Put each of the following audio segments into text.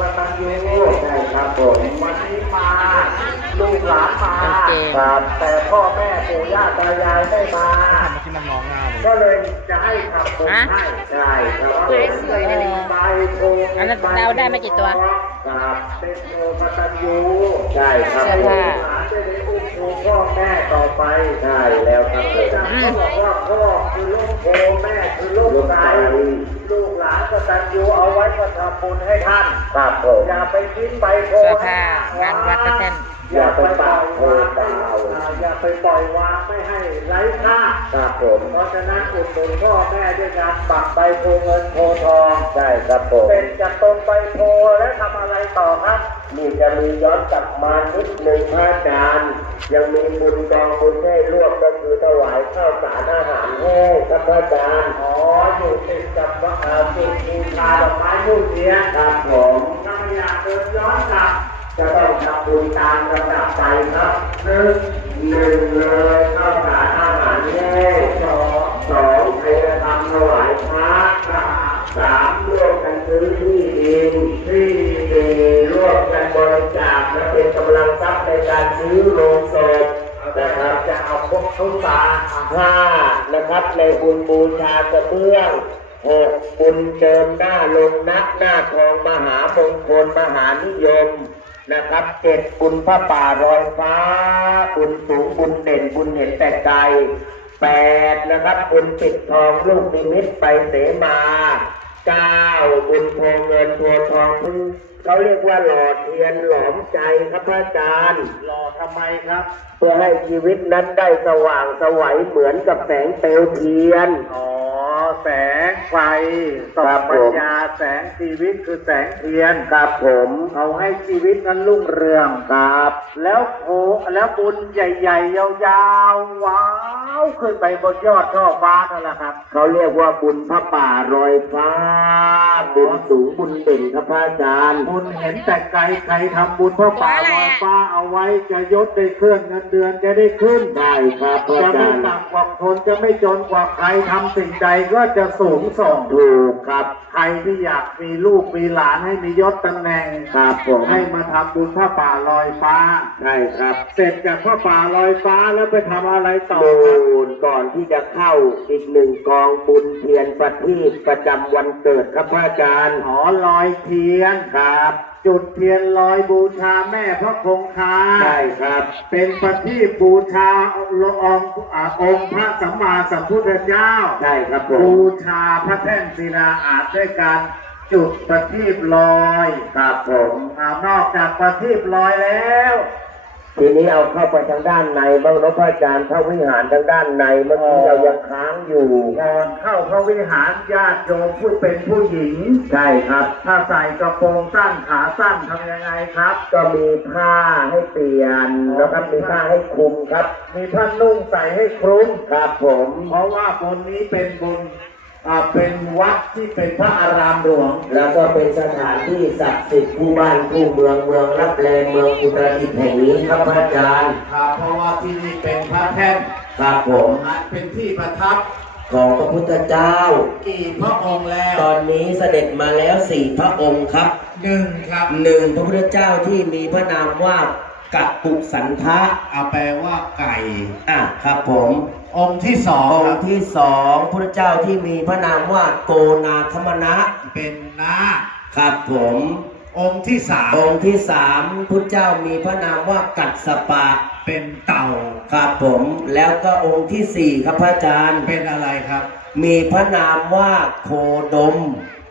มาตันยูใช่ครับผมวันนี้มาลูกหลานมาโอเคครับแต่พ่อแม่ปู่ย่าตายายไม่มาที่มันมองหน้าเลยก็เลยจะให้ทำบุญฮะให้ใช่ครับสวยเลยไปโชว์อันนั้นเราได้มากี่ตัวครับเป็นโชว์มาตันยูใช่ครับเสื้อผ้าลูกหลานจะได้อุ้มชูพ่อแม่ต่อไปใช่แล้วครับอา จารย์ก็บอกว่าพ่อคือลูกโพแม่คือลูกไก่ลูกหลานกตัญญูเอาไว้ก็ทำบุญให้ท่านครับผมอย่าไปคิดไปโพเสื้อผ้างานวัดพระแท่น อย่าไปปล่อยวางไม่อย่าไปปล่อยวางไม่ให้ไร้ค่าครับผมเพราะฉะนั้นอุดหนุนพ่อแม่ด้วยการปักใบโพเงินโพทองใช่ครับผมเป็นจะตรงใบโพแล้วทำอะไรต่อครับนี่จะมีย้อนกลับมานิดหนึ่งพระอาจารย์ยังมีบุญกองบุญให้รวบก็คือถวายข้าวสารอาหารแห้งครับพระอาจารย์อ๋ออยู่ติดกับว่าเอ่อจุดบูชาดอกไม้ทูบเทียนครับผมถ้าไม่อยากเดินย้อนกลับ จะต้องทำบุญตามลำดับไปครับหนึ่งหนึ่งเลยข้าวสารอาหารแห้งสองสองไทยธรรมถวายพระสามร่วมกันซื้อที่ดินที่สี่ร่วมกันบริจาคและเป็นกำลังทรัพย์ในการซื้อโรงศพนะครับจะเอาพวกข้าวสารห้านะครับในบุญบูชากระเบื้องหกบุญเจิมหน้าลงนักหน้าทองมหามงคลมหานิยม นะครับเจ็ดบุญพระป่ารอยฟ้า บุญสูงบุญเด่นบุญเห็นแต่ไกลแปดนะครับบุญปิดทองลูกนิมิตไปเสมาเก้าบุญโพเงินโพทองพึ่งเขาเรียกว่าหล่อเทียนหลอมใจครับพระอาจารย์หล่อทำไมครับ เพื่อให้ชีวิตนั้นได้สว่างสวัยเหมือนกับแสงเปลวเทียนอ๋อ แสงไฟส่ครัองบผมปัญญาแสงชีวิตคือแสงเทียน ครับผมเอาให้ชีวิตนั้นรุ่งเรือง ครับ แล้วโอ้แล้วบุญใหญ่ๆ ยาวๆ ว้าว ขึ้นไปบนยอดช่อฟ้านั่นแหละครับ เขาเรียกว่าบุญพระป่ารอยฟ้า บุญสูงบุญเด่นครับพระอาจารย์ บุญเห็นแต่ไกลใครทำบุญพ่อป่าลอยฟ้าเอาไว้จะยศได้เคลื่อนเงินเดือนจะได้ขึ้นได้ครับพระจะอาไม่จารย์ ต่ำกว่าคนจะไม่จนกว่าใครทำสิ่งใดก็จะสูงส่งถูกครับใครที่อยากมีลูกมีหลานให้มียศตำแหน่งครับผมให้มาทำบุญพระป่าลอยฟ้า ใช่ครับ เสร็จจากพระป่าลอยฟ้าแล้วไปทำอะไรต่อโดครับนก่อนที่จะเข้าอีกหนึ่งกองบุญเทียนประทีปประจำวันเกิดครับพระอาจารย์ หอลอยเทียนครับ จุดเทียนลอยบูชาแม่พระคงคาใช่ครับ เป็นประทีปบูชาองค์อ่าองค์พระสัมมาสัมพุทธเจ้าใช่ครับผบูมชาพระแท่นศิลาอาจด้วยการจุดประทีปลอยครับผมอ่านอกจากประทีปลอยแล้ว ทีนี้เอาเข้าไปทางด้านในบ้างนะพระอาจารย์พระวิหารทางด้านในเมื่อกี้เรายังค้างอยู่ ก่อนเข้าพระวิหารญาติโยมผู้เป็นผู้หญิง ใช่ครับ ถ้าใส่กระโปรงสั้นขาสั้นทำยังไงครับ ก็มีผ้าให้เปลี่ยนนะครับมีผ้าให้คลุมครับ มีผ้านุ่งใส่ให้คลุมครับผม เพราะว่าบนนี้เป็นบน อ่าเป็นวัดที่เป็นพระอารามหลวง แล้วก็เป็นสถานที่ศักดิ์สิทธิ์คู่บ้านคู่เมืองเมืองรับแลเมืองอุตรดิตถ์แห่งนี้ครับพระอาจารย์ครับเพราะว่าที่นี่เป็นพระแท่นครับผมเป็นที่ประทับของพระพุทธเจ้า กี่พระองค์แล้วตอนนี้เสด็จมาแล้วสี่พระองค์ครับหนึ่งครับหนึ่งพระพุทธเจ้าที่มีพระนามว่า กัปปุสันทะเอาแปลว่าไก่ อะครับผม องค์ที่สององครัค์บที่สองพระเจ้าที่มีพระนามว่าโกนาคมณะเป็นนาคครับผม องค์ที่สามองค์ที่สามพระเจ้ามีพระนามว่ากัดสปะเป็นเต่า ครับผม แล้วก็องค์ที่สี่ครับพระอาจารย์ เป็นอะไรครับ มีพระนามว่าโคดม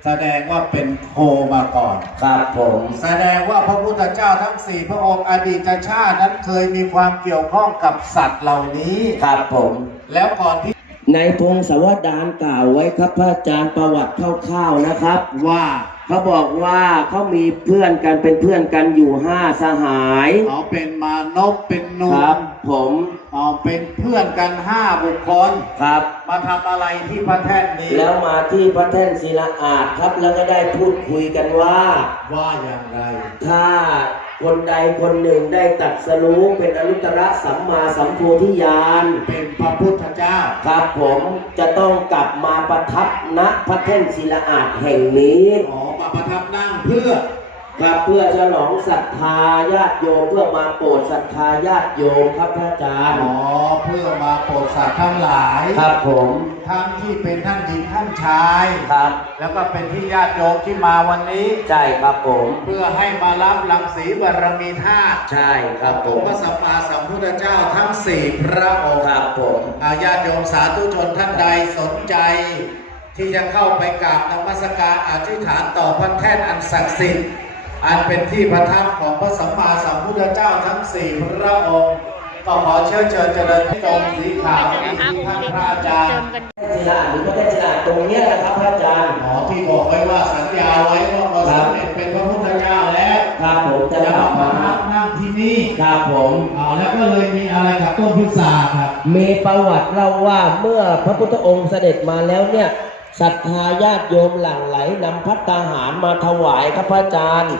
แสดงว่าเป็นโคมาก่อน ครับผม แสดงว่าพระพุทธเจ้าทั้งสี่พระองค์อดีตชาตินั้นเคยมีความเกี่ยวข้องกับสัตว์เหล่านี้ ครับผม แล้วก่อนที่ในพงศาวดารกล่าวไว้ครับพระอาจารย์ประวัติคร่าวๆนะครับ ว่าเขาบอกว่าเขามีเพื่อนกันเป็นเพื่อนกันอยู่ห้าสหาย เขาเป็นมานพเป็นนุคมรับ ผมอ๋อเป็นเพื่อนกันห้าบุคคลครับ มาทำอะไรที่พระแท่นนี้แล้วมาที่พระแท่นศิลาอาจครับ แล้วก็ได้พูดคุยกันว่า ว่าอย่างไร ถ้าคนใดคนหนึ่งได้ตรัดสรู้เป็นอนุตตรสัมมาสัมโพธิญาณเป็นพระพุทธเจ้า ครับผมจะต้องกลับมาประทับณพระแท่นศิลาอาจแห่งนี้อ๋อมาประทับนั่งเพื่อ ครับเพื่อฉลองศรัทธาญาติโยมเพื่อมาโปรดศรัทธาญาติโยมครับพระอาจารย์อ๋อเพื่อมาโปรดสัตว์ทั้งหลาย ครับผมทั้งที่เป็นท่านหญิงท่านชาย ครับแล้วก็เป็นที่ญาติโยมที่มาวันนี้ ใช่ครับผม เพื่อให้มารับรังสีบารมีธาตุใช่ครับผของมพระสัมมาสัมพุทธเจ้าทั้งสี่พระองค์ครับผม อาญาติโยมสาธุชนท่านใดสนใจ ที่จะเข้าไปกราบนมัสการอธิษฐานต่อพระแท่นอันศักดิ์สิทธิ์ อันเป็นที่ประทับของพระสัมมาสัมพุทธเจ้าทั้งสี่พระองค์ก็ขอเชิญเชิญเจริญจงสีขาวที่ท่านพระอาจารย์ศิลาหรือพระเทศศิลาตรงเนี้ยแหละครับพระอาจารย์หมอที่บอกไว้ว่าสัญญาไว้ว่าเราสำเร็จเป็นพระพุทธเจ้าแล้วครับผมจะมาบประมาทับนั่งที่นี่ครับผมเอาแล้วก็เลยมีอะไรกับต้นพุทราครับมีประวัติเล่าว่าเมื่อพระพุทธองค์เสด็จมาแล้วเนี่ย ศรัทธาญาติโยมหลั่งไหลนำพัตตาหารมาถวายครับพระอาจารย์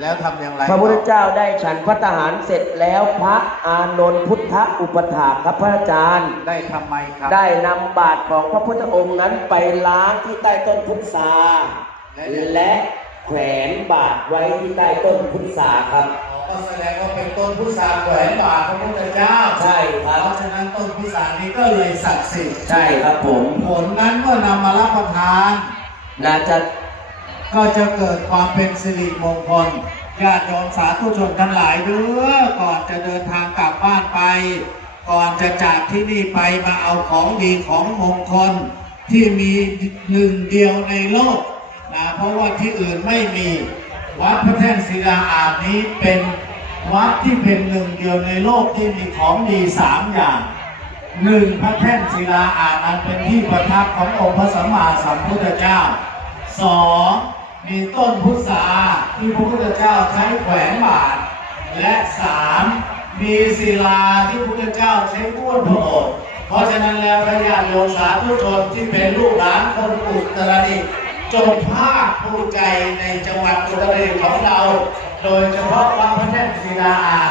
แล้วทำอย่างไรพระพุทธเจ้าได้ฉันพัตตาหารเสร็จแล้วพระอานนท์พุทธอุปถากครับพระอาจารย์ ได้ทำไมครับได้นำบาตรของพระพุทธองค์นั้นไปล้างที่ใต้ต้นพุทธาและแขวนบาตรไว้ที่ใต้ต้นพุทธาครับ ก็แสดงว่าเป็นต้นพุทราแขวนบาทพระพุทธเจ้าใช่ครับ เพราะฉะนั้นต้นพุทรานี้ก็เลยศักดิ์สิทธิ์ใช่ครับผมผลนั้นเมื่อนำมารับประทานน่าจะก็จะเกิดความเป็นสิริมงคลญาติโยมสาธุชนทั้งหลายเด้อก่อนจะเดินทางกลับบ้านไป ก่อนจะจากที่นี่ไปมาเอาของดีของมงคล ที่มีหนึ่งเดียวในโลกนะเพราะว่าที่อื่นไม่มี วัดพระแท่นศิลาอาจนี้เป็นวัดที่เป็นหนึ่งเดียวในโลกที่มีของดีสามอย่างหนึ่งพระแท่นศิลาอาจนั้นเป็นที่ประทับขององค์พระสัมมาสัมพุทธเจ้าสองมีต้นพุทราที่พระพุทธเจ้าใช้แขวนบาทและสามมีศิลาที่พระพุทธเจ้าใช้ม้วนพระโอษฐ์เพราะฉะนั้นแล้วพระญาติโยมสาธุชนที่เป็นลูกหลานคนอุตรดิตถ์ จงภาคภูมิใจในจังหวัดอุตรดิตถ์ของเรา โดยเฉพาะวัดพระแท่นศิลาอาจ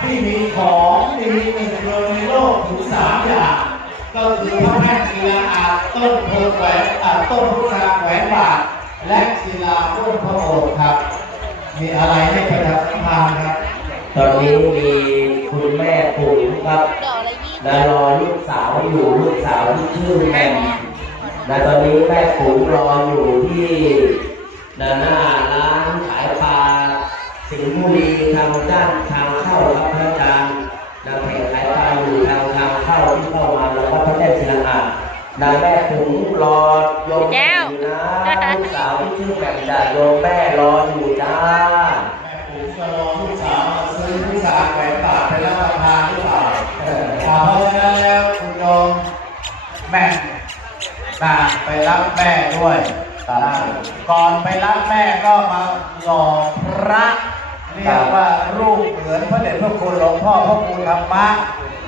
ที่มีของดีหนึ่งเดียวในโลกถึงสามอย่างก็คือพระแม่ศิลาอาจต้นโพธิ์แหวนอ่าต้นพุทราแหวนบาทและศิลาต้นพระโอษฐ์ครับ มีอะไรให้ประชาสัมพันธ์ครับตอนนี้มีคุณแม่ปุ๋ยครับนารอลูกสาวอยู่ลูกสาวที่ชื่อแหม่ม นะตอนนี้แม่ปุ๋ยรออยู่ที่หน้าร้านขายปลาสิงห์บุรีทางด้านทางเข้าครับพระอาจารย์นะแผงขายปลาอยู่ทางทางเข้าที่เข้ามาแล้วก็พระแม่ศิลาอานแม่ปุ๋ยรอโยมอยู่นะลูกสาวที่ชื่อแหม่มจ้ะโยมแม่รออยู่จ้าแม่ปู่ก็รอลูกสาวมาซื้อพุทราแหวนบาไปรับประทานหรือเปล่าเออเพราแล้วคุณโยมแม่ นะไปรับแม่ด้วยนะก่อนไปรับแม่ก็มาหล่อพระเรียกว่ารูปเหมือนพระเดชพระคุณหลวงพ่อพระครูธรรมะ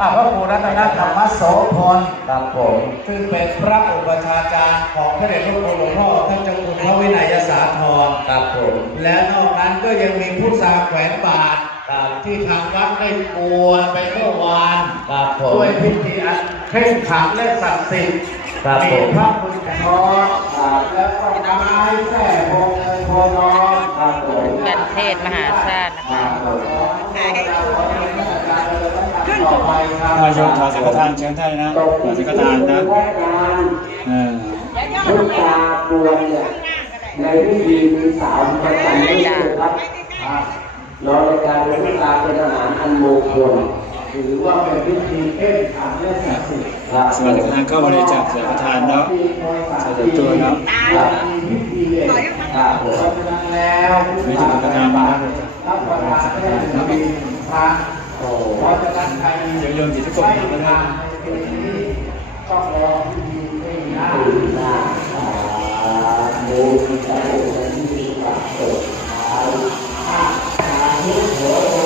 อาพระครูรัตนธรรมโสพลครับผมซึ่งเป็นพระอุปชฌาจารย์ของพระเดชพระคุณหลวงพ่อท่านเจ้าคุณพระวินัยสาธรครับผมและนอกนั้นก็ยังมีพุทธาแขวนบาทที่ทางวัดได้กวนไปเมื่อวานด้วยพิธีอันเคร่งขรัดและศักดิ์สิทธิ์ ครับมีผมพระพุทธทอดแล้วก็ไม้แท่โพงเงินโพนองครับผมกันเทศมหาชาตินะคะต่อไปครับมาโยมถอดสังฆทานเชิญท่านนะถอดสังฆทานนะเออพุทธาบวชเนี่ยในพิธีมีสาวประจำด้วยครับรอในการเป็นพุทธาเป็นอาหารอันมงคลถือว่าเป็นพิธีเคร่งขรัดและศักดิ์สิทธิ์ ครับสวัสดีทานเข้าบริจาคสังฆทานเนาะใส่ตัวเนาะครับมีพิธีเด็ดครับผเพมราะฉะนั้นแล้วม่ถึงสังฆทานนะรับประทานได้มีทางเพราะฉะนั้นใครมีเดี๋ยวโยมจิตทุกคนทำก็ได้ต้องรอพิธีให้ได้ตื่นหน้าสาธุสาธุที่มีความสุขสาธุสาธุโ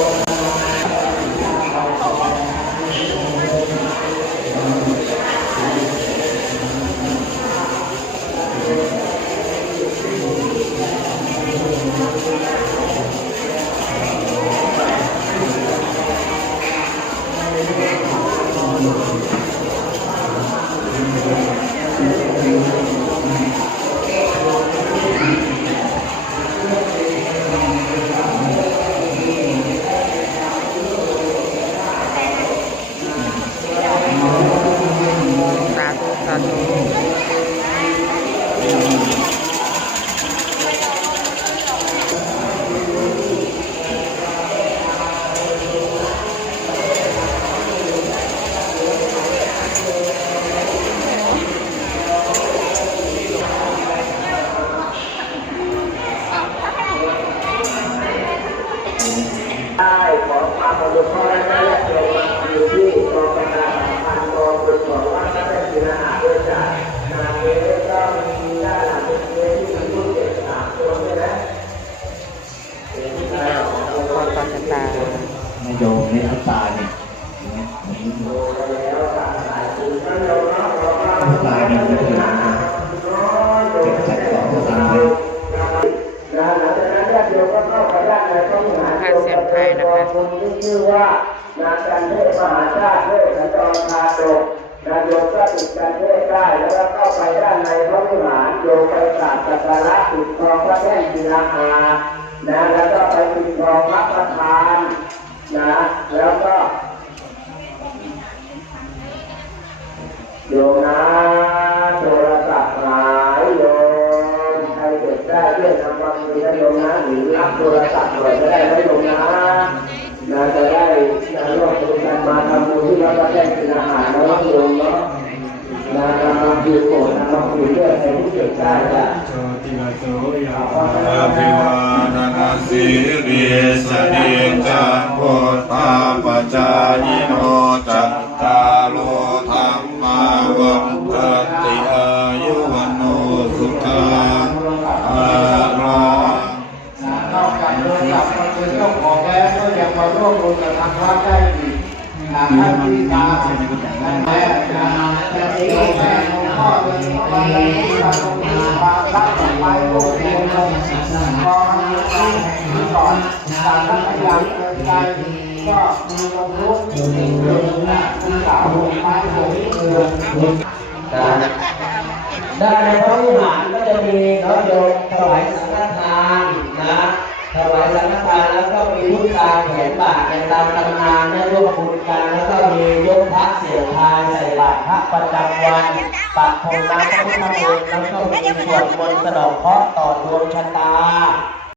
น้ำตาเนี่ยจะเป็นเป็นจัดของภาษาไทยนะหลังจากนั้าติโยมไปด้านในต้องคนที่ชื่อว่านางจันเทพมหาชาติเทพและจอมพาดกนายโยมก็ติดจันเทพได้แล้วก็เข้าไปด้านในพระวิหารโยมไปกราบสักการะปิดทองพระแท่นศิลาอานะแล้วก็ไปปิดทองพระประธานนะแล้วก็ โยมนะโทรศัพท์หายโยมใครเก็บได้เรียกนำความดีนะโยมนะหรือรับโทรศัพท์หน่อยก็ได้นะโยมนะนะจะได้นะร่วมมือกันมาทำบุญที่วัดพระแท่นเป็นอาหารนะโยมเนาะนะนาคือโกรธนาคือเลือดใครที่เก็บได้จ้ะโชติระโสยาอภิวาทนาสีริสเนจังพุทธาปจายโน พอมีใจที่ก่อนการรักพยายามเกินใจก็มีลมลุกมีเรื่องนะคุณสาวไม้ผมเมือง นะด้านในพระวิหารก็จะมีน้องโยมถวายสังฆทานนะ ถวายสังฆทานแล้วก็มีพุทธาแขวนบาทในตามตำนานได้ร่วมบุญกันแล้วก็มียกพระเสียงทานใส่บาตรพระประจำวันปักธงน้ำพระพุทธมนต์แล้วก็มีสวดมนต์สะดอกเคราะห์ต่อดวงชะตา